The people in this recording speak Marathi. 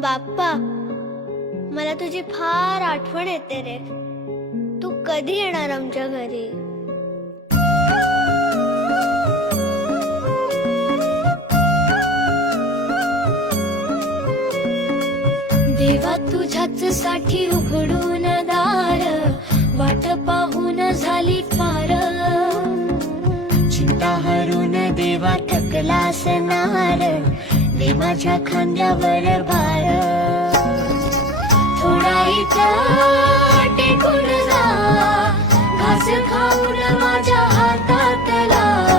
बाप्पा, मला तुझी फार आठवण येते रे. तू कधी येणार आमच्या घरी? देवा तुझ्याच साठी उघडून दार, वाट पाहून झाली फार. चिंता हरून देवा थकला असणार, दे माझ्या खांद्यावर भार. थोडा इथं टेकून जा, घास खाऊन माझ्या हातातला.